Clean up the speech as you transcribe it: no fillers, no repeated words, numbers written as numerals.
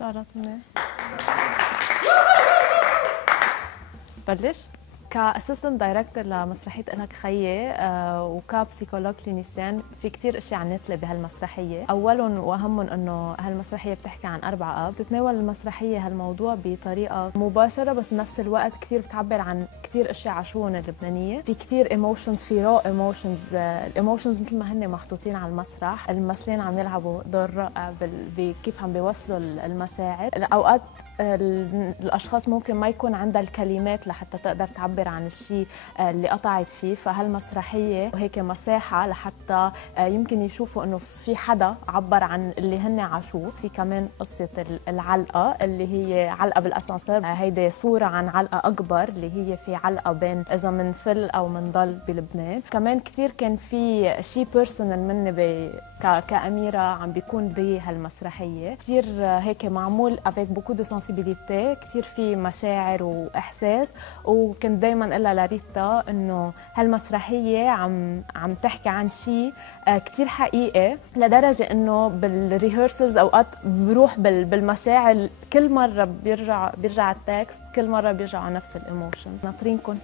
شعرت منيح. بلش؟ كاسيستنت دايركتور لمسرحيه إلك خيي وكبسيكولوج كلينيسيان في كثير اشياء عم نطلب بهالمسرحيه، اولهم واهمهم انه هالمسرحيه بتحكي عن 4 اب، بتتناول المسرحيه هالموضوع بطريقه مباشره بس بنفس الوقت كثير بتعبر عن كثير اشياء على شؤون اللبنانيه، في كثير ايموشنز، في رو ايموشنز، الايموشنز مثل ما هن محطوطين على المسرح، الممثلين عم يلعبوا دور رائع بكيف عم بيوصلوا المشاعر، اوقات الاشخاص ممكن ما يكون عندها الكلمات لحتى تقدر تعبر عن الشيء اللي قطعت فيه، فهالمسرحيه هيك مساحه لحتى يمكن يشوفوا انه في حدا عبر عن اللي هن عاشوه. في كمان قصه العلقه اللي هي علقه بالاسانسير، هيدي صوره عن علقه اكبر اللي هي في علقه بين اذا منفل او منضل بلبنان. كمان كثير كان في شيء بيرسونال مني كأميرة عم بيكون بهالمسرحيه، كثير هيك معمول افيك بوكو دو سنسيبيليتي، كثير في مشاعر واحساس، وكنت دائما اقول لريتا انه هالمسرحيه عم تحكي عن شيء كثير حقيقي، لدرجه انه بالريهرسلز اوقات بروح بالمشاعر، كل مره بيرجع التكست، كل مره بيرجع على نفس الايموشنز. ناطرينكم.